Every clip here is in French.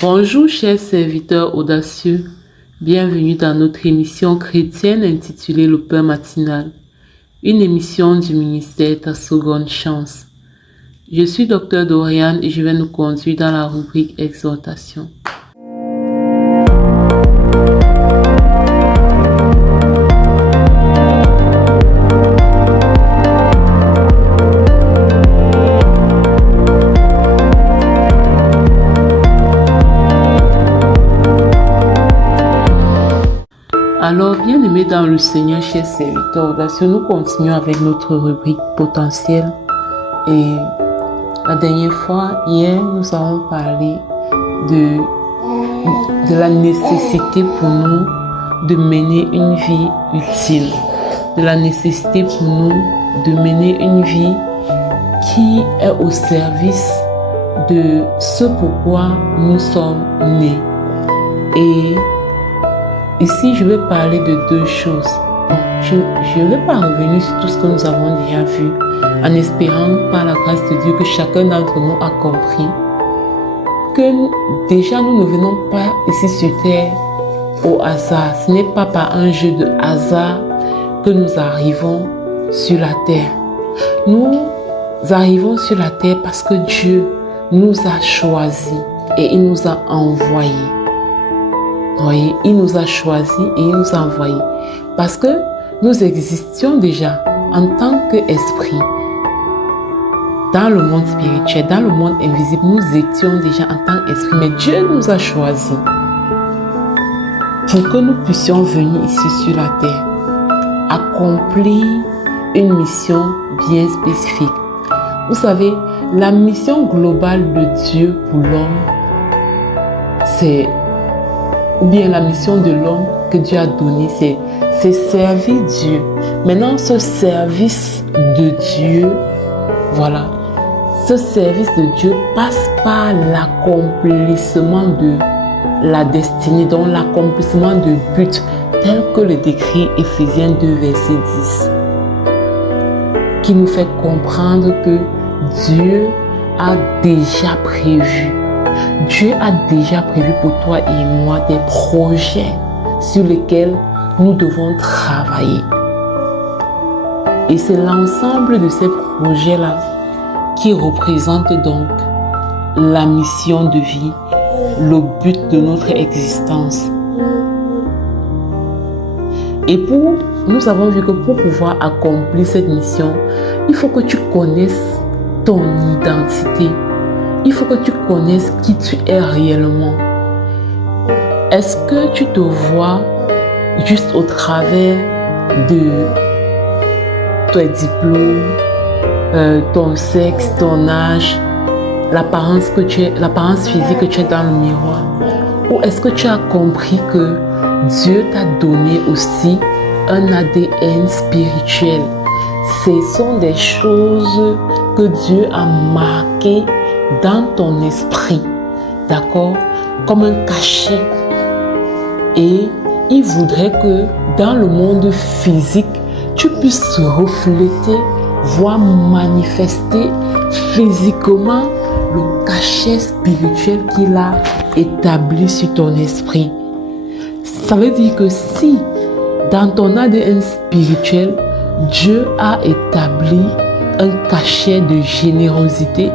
Bonjour chers serviteurs audacieux, bienvenue dans notre émission chrétienne intitulée Le Pain matinal, une émission du ministère Ta Seconde Chance. Je suis Dr Doriane et je vais nous conduire dans la rubrique Exhortation. Alors, bien-aimés dans le Seigneur, chers serviteurs audacieux, nous continuons avec notre rubrique potentiel. Et la dernière fois, hier, nous avons parlé de la nécessité pour nous de mener une vie utile, de la nécessité pour nous de mener une vie qui est au service de ce pourquoi nous sommes nés. Et ici, je vais parler de deux choses. Je ne vais pas revenir sur tout ce que nous avons déjà vu, en espérant par la grâce de Dieu que chacun d'entre nous a compris que déjà nous ne venons pas ici sur terre au hasard. Ce n'est pas par un jeu de hasard que nous arrivons sur la terre. Nous arrivons sur la terre parce que Dieu nous a choisis et il nous a envoyés. Oui, il nous a choisis et il nous a envoyés. Parce que nous existions déjà en tant qu'esprit. Dans le monde spirituel, dans le monde invisible, nous étions déjà en tant qu'esprit. Mais Dieu nous a choisis pour que nous puissions venir ici sur la terre, accomplir une mission bien spécifique. Vous savez, la mission globale de Dieu pour l'homme, ou bien la mission de l'homme que Dieu a donnée, c'est servir Dieu. Maintenant, ce service de Dieu, voilà, ce service de Dieu passe par l'accomplissement de la destinée, donc l'accomplissement de but, tel que le décrit Éphésiens 2, verset 10, qui nous fait comprendre que Dieu a déjà prévu. Dieu a déjà prévu pour toi et moi des projets sur lesquels nous devons travailler. Et c'est l'ensemble de ces projets-là qui représentent donc la mission de vie, le but de notre existence. Et nous avons vu que pour pouvoir accomplir cette mission, il faut que tu connaisses ton identité. Il faut que tu connaisses qui tu es réellement. Est-ce que tu te vois juste au travers de tes diplômes, ton sexe, ton âge, l'apparence physique que tu as dans le miroir? Ou est-ce que tu as compris que Dieu t'a donné aussi un ADN spirituel? Ce sont des choses que Dieu a marquées dans ton esprit, d'accord, comme un cachet. Et il voudrait que dans le monde physique, tu puisses refléter, voire manifester physiquement le cachet spirituel qu'il a établi sur ton esprit. Ça veut dire que si dans ton ADN spirituel, Dieu a établi un cachet de générosité,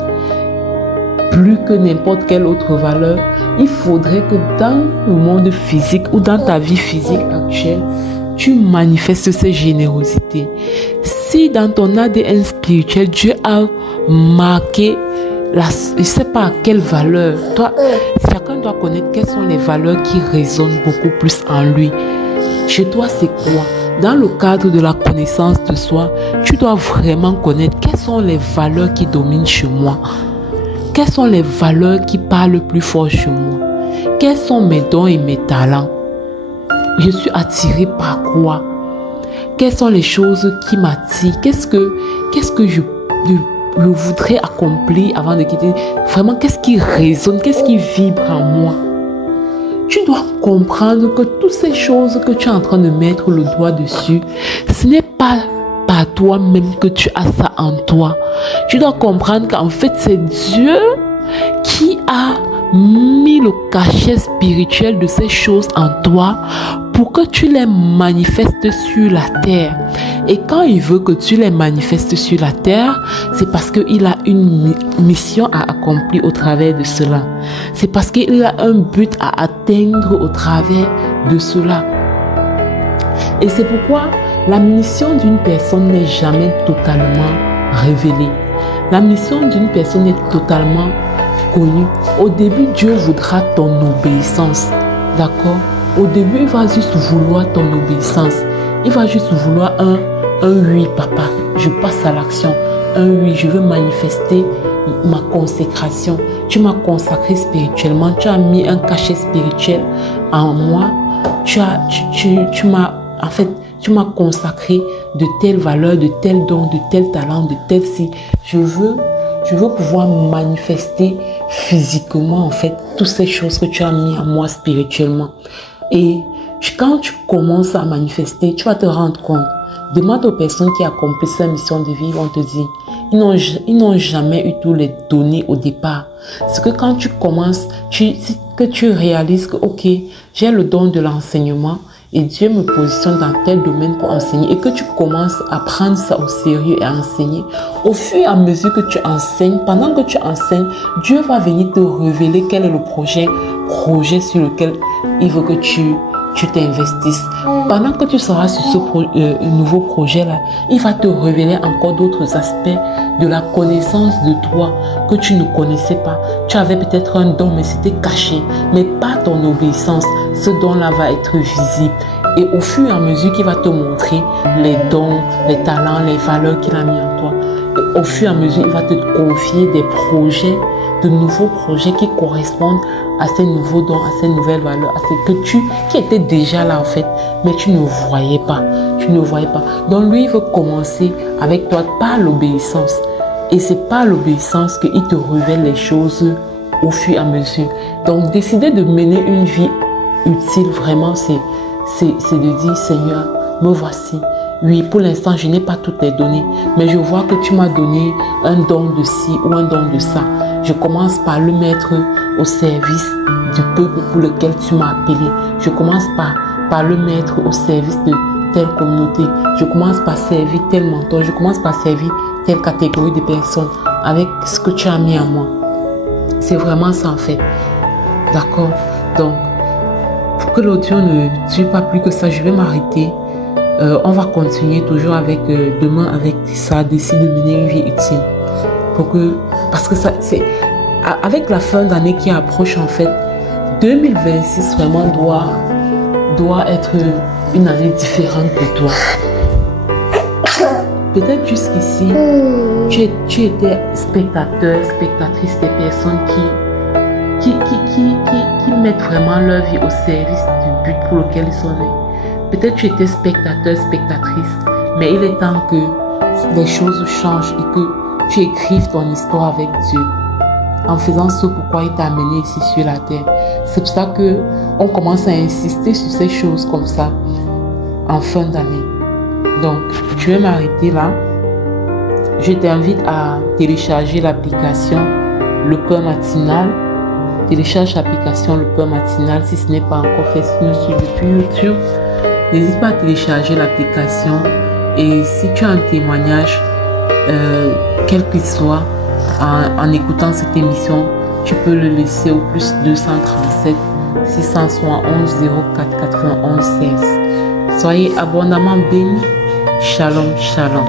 plus que n'importe quelle autre valeur, il faudrait que dans le monde physique ou dans ta vie physique actuelle, tu manifestes ces générosités. Si dans ton ADN spirituel, Dieu a marqué, je ne sais pas quelle valeur, chacun doit connaître quelles sont les valeurs qui résonnent beaucoup plus en lui. Chez toi, c'est quoi? Dans le cadre de la connaissance de soi, tu dois vraiment connaître quelles sont les valeurs qui dominent chez moi. Quelles sont les valeurs qui parlent le plus fort chez moi? Quels sont mes dons et mes talents? Je suis attiré par quoi? Quelles sont les choses qui m'attirent? Qu'est-ce que je voudrais accomplir avant de quitter? Vraiment, qu'est-ce qui résonne? Qu'est-ce qui vibre en moi? Tu dois comprendre que toutes ces choses que tu es en train de mettre le doigt dessus, ce n'est pas par toi-même que tu as ça en toi. Tu dois comprendre qu'en fait, c'est Dieu qui a mis le cachet spirituel de ces choses en toi pour que tu les manifestes sur la terre. Et quand il veut que tu les manifestes sur la terre, c'est parce qu'il a une mission à accomplir au travers de cela. C'est parce qu'il a un but à atteindre au travers de cela. Et c'est pourquoi la mission d'une personne n'est jamais totalement révélée. La mission d'une personne est totalement connue. Au début, Dieu voudra ton obéissance. D'accord? Au début, il va juste vouloir ton obéissance. Il va juste vouloir un oui, papa, je passe à l'action. Un oui, je veux manifester ma consécration. Tu m'as consacré spirituellement. Tu as mis un cachet spirituel en moi. Tu m'as consacré de telles valeurs, de tels dons, de tels talents, de tels si. Je veux pouvoir manifester physiquement, en fait, toutes ces choses que tu as mis en moi spirituellement. Et quand tu commences à manifester, tu vas te rendre compte. Demande aux personnes qui accomplissent leur mission de vie, ils vont te dire, ils n'ont jamais eu tous les données au départ. C'est que quand tu commences, que tu réalises que, ok, j'ai le don de l'enseignement et Dieu me positionne dans tel domaine pour enseigner et que tu commences à prendre ça au sérieux et à enseigner. Au fur et à mesure que tu enseignes, pendant que tu enseignes, Dieu va venir te révéler quel est le projet sur lequel il veut que tu t'investisses. Pendant que tu seras sur ce nouveau projet-là, il va te révéler encore d'autres aspects de la connaissance de toi que tu ne connaissais pas. Tu avais peut-être un don, mais c'était caché. Mais par ton obéissance, ce don-là va être visible. Et au fur et à mesure qu'il va te montrer les dons, les talents, les valeurs qu'il a mis en toi, et au fur et à mesure, il va te confier des projets, de nouveaux projets qui correspondent à ces nouveaux dons, à ces nouvelles valeurs, à ce qui était déjà là en fait, mais tu ne voyais pas. Donc lui, il veut commencer avec toi par l'obéissance. Et c'est par l'obéissance qu'il te révèle les choses au fur et à mesure. Donc décider de mener une vie utile, vraiment, c'est de dire, Seigneur, me voici. Oui, pour l'instant, je n'ai pas toutes les données, mais je vois que tu m'as donné un don de ci ou un don de ça. Je commence par le mettre au service du peuple pour lequel tu m'as appelé. Je commence par le mettre au service de telle communauté. Je commence par servir tel mentor. Je commence par servir telle catégorie de personnes avec ce que tu as mis en moi. C'est vraiment ça en fait. D'accord? Donc, pour que l'audio ne dure pas plus que ça, je vais m'arrêter. On va continuer toujours avec demain avec ça, décider de mener une vie utile. Parce que ça, c'est avec la fin d'année qui approche en fait, 2026 vraiment doit être une année différente pour toi. Peut-être jusqu'ici, tu étais spectateur, spectatrice des personnes qui mettent vraiment leur vie au service du but pour lequel ils sont nés. Peut-être tu étais spectateur, spectatrice, mais il est temps que les choses changent et que tu écrives ton histoire avec Dieu en faisant ce pourquoi il t'a amené ici sur la terre. C'est pour ça qu'on commence à insister sur ces choses comme ça en fin d'année. Donc, je vais m'arrêter là. Je t'invite à télécharger l'application Le Peur Matinal. Télécharge l'application Le Peur Matinal si ce n'est pas encore fait. Si nous suivons depuis YouTube, n'hésite pas à télécharger l'application. Et si tu as un témoignage, quel qu'il soit, en écoutant cette émission, tu peux le laisser au plus 237 671 04 91 16. Soyez abondamment bénis. Shalom, shalom.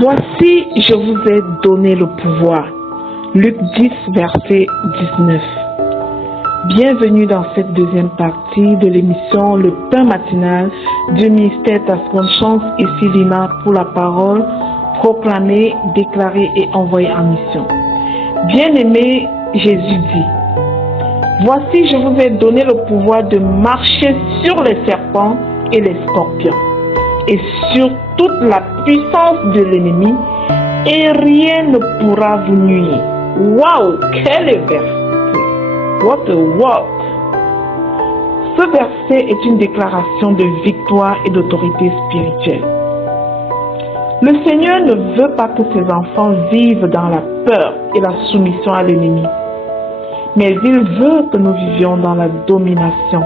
Voici, je vous ai donné le pouvoir. Luc 10, verset 19. Bienvenue dans cette deuxième partie de l'émission Le Pain Matinal du ministère Ta Seconde Chance, ici Lina, pour la parole proclamée, déclarée et envoyée en mission. Bien-aimé, Jésus dit, voici, je vous ai donné le pouvoir de marcher sur les serpents et les scorpions et sur toute la puissance de l'ennemi, et rien ne pourra vous nuire. Waouh, quel verset! What a word! Ce verset est une déclaration de victoire et d'autorité spirituelle. Le Seigneur ne veut pas que ses enfants vivent dans la peur et la soumission à l'ennemi, mais il veut que nous vivions dans la domination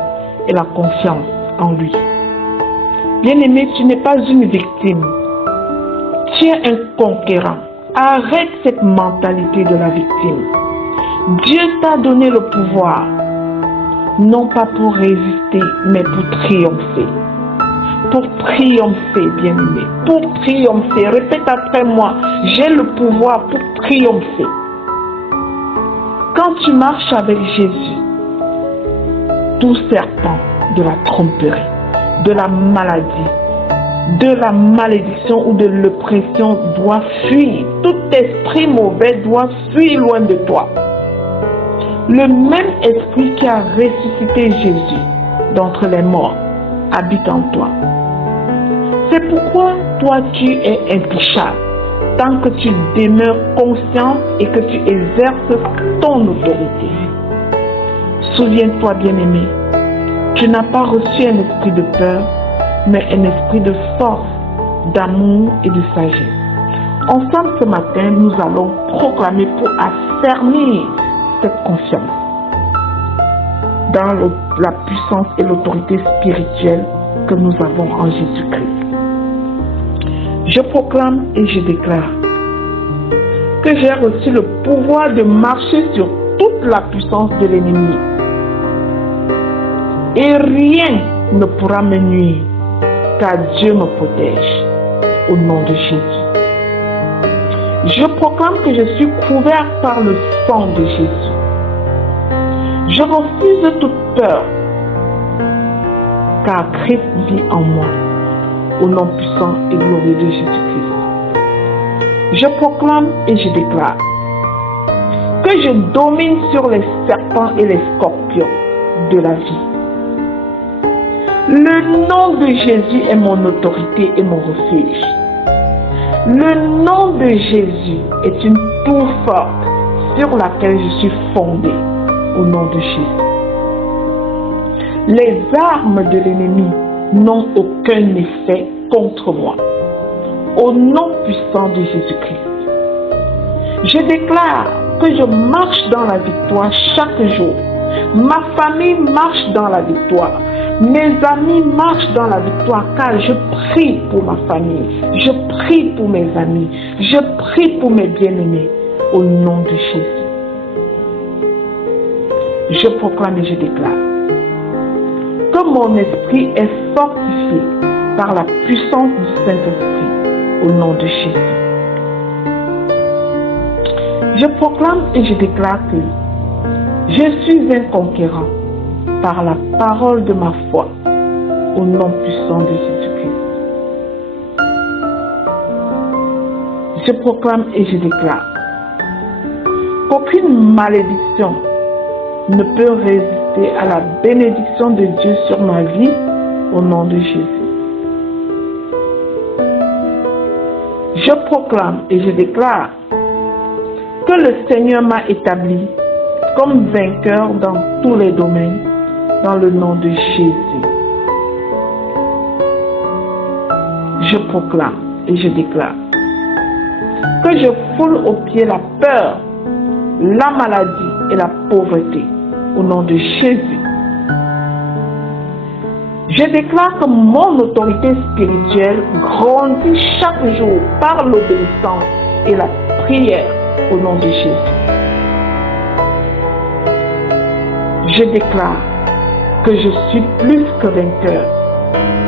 et la confiance en lui. Bien-aimé, tu n'es pas une victime, tu es un conquérant. Arrête cette mentalité de la victime. Dieu t'a donné le pouvoir, non pas pour résister, mais pour triompher. Pour triompher, bien-aimé. Pour triompher. Répète après moi. J'ai le pouvoir pour triompher. Quand tu marches avec Jésus, tout serpent de la tromperie, de la maladie, de la malédiction ou de l'oppression doit fuir. Tout esprit mauvais doit fuir loin de toi. Le même esprit qui a ressuscité Jésus d'entre les morts habite en toi. C'est pourquoi toi tu es intouchable tant que tu demeures conscient et que tu exerces ton autorité. Souviens-toi, bien-aimé, tu n'as pas reçu un esprit de peur, mais un esprit de force, d'amour et de sagesse. Ensemble ce matin, nous allons proclamer pour affermir cette confiance dans la puissance et l'autorité spirituelle que nous avons en Jésus-Christ. Je proclame et je déclare que j'ai reçu le pouvoir de marcher sur toute la puissance de l'ennemi. Et rien ne pourra me nuire, car Dieu me protège au nom de Jésus. Je proclame que je suis couvert par le sang de Jésus. Je refuse toute peur, car Christ vit en moi, au nom puissant et glorieux de Jésus-Christ. Je proclame et je déclare que je domine sur les serpents et les scorpions de la vie. Le nom de Jésus est mon autorité et mon refuge. Le nom de Jésus est une tour forte sur laquelle je suis fondé au nom de Jésus. Les armes de l'ennemi n'ont aucun effet contre moi. Au nom puissant de Jésus-Christ. Je déclare que je marche dans la victoire chaque jour. Ma famille marche dans la victoire. Mes amis marchent dans la victoire car je prie pour ma famille. Je prie pour mes amis. Je prie pour mes bien-aimés. Au nom de Jésus. Je proclame et je déclare que mon esprit est fortifié par la puissance du Saint-Esprit au nom de Jésus. Je proclame et je déclare que je suis un conquérant par la parole de ma foi au nom puissant de Jésus-Christ. Je proclame et je déclare qu'aucune malédiction ne peut résister à la bénédiction de Dieu sur ma vie au nom de Jésus. Je proclame et je déclare que le Seigneur m'a établi comme vainqueur dans tous les domaines dans le nom de Jésus. Je proclame et je déclare que je foule aux pieds la peur, la maladie et la pauvreté au nom de Jésus. Je déclare que mon autorité spirituelle grandit chaque jour par l'obéissance et la prière au nom de Jésus. Je déclare que je suis plus que vainqueur,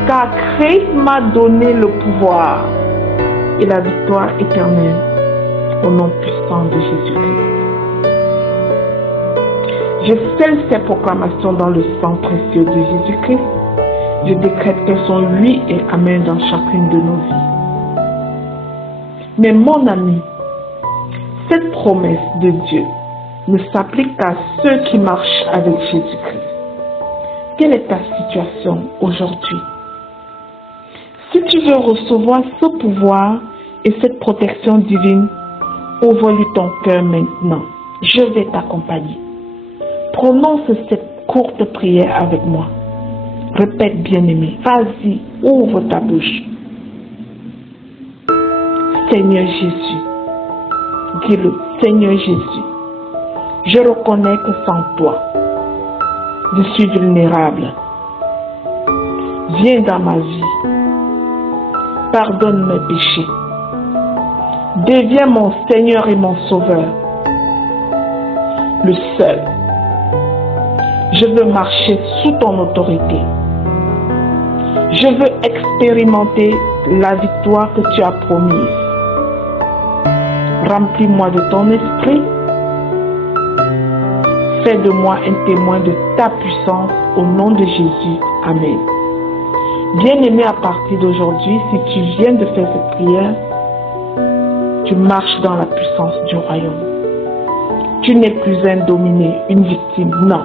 car Christ m'a donné le pouvoir et la victoire éternelle au nom puissant de Jésus-Christ. Je scelle ces proclamations dans le sang précieux de Jésus-Christ. Je décrète qu'elles sont oui et amen dans chacune de nos vies. Mais mon ami, cette promesse de Dieu ne s'applique qu'à ceux qui marchent avec Jésus-Christ. Quelle est ta situation aujourd'hui? Si tu veux recevoir ce pouvoir et cette protection divine, ouvre-lui ton cœur maintenant. Je vais t'accompagner. Prononce cette courte prière avec moi. Répète, bien-aimé. Vas-y, ouvre ta bouche. Seigneur Jésus, dis-le, Seigneur Jésus, je reconnais que sans toi, je suis vulnérable. Viens dans ma vie. Pardonne mes péchés. Deviens mon Seigneur et mon Sauveur. Le seul. Je veux marcher sous ton autorité. Je veux expérimenter la victoire que tu as promise. Remplis-moi de ton esprit. Fais de moi un témoin de ta puissance au nom de Jésus. Amen. Bien-aimé, à partir d'aujourd'hui, si tu viens de faire cette prière, tu marches dans la puissance du royaume. Tu n'es plus un dominé, une victime, non.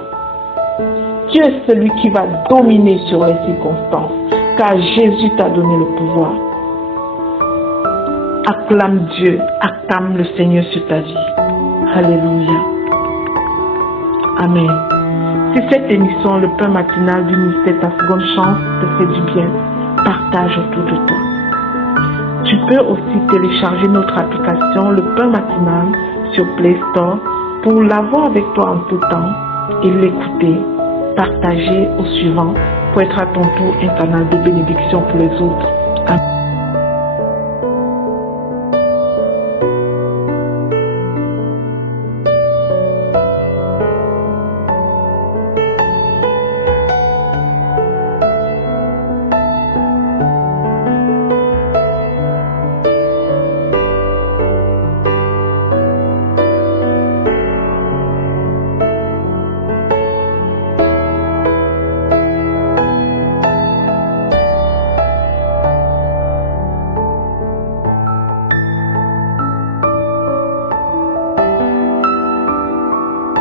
Tu es celui qui va dominer sur les circonstances, car Jésus t'a donné le pouvoir. Acclame Dieu, acclame le Seigneur sur ta vie. Alléluia. Amen. Si cette émission, le pain matinal du ministère Ta Seconde Chance, te fait du bien, partage autour de toi. Tu peux aussi télécharger notre application, le pain matinal, sur Play Store pour l'avoir avec toi en tout temps et l'écouter, partager au suivant pour être à ton tour un canal de bénédiction pour les autres. Amen.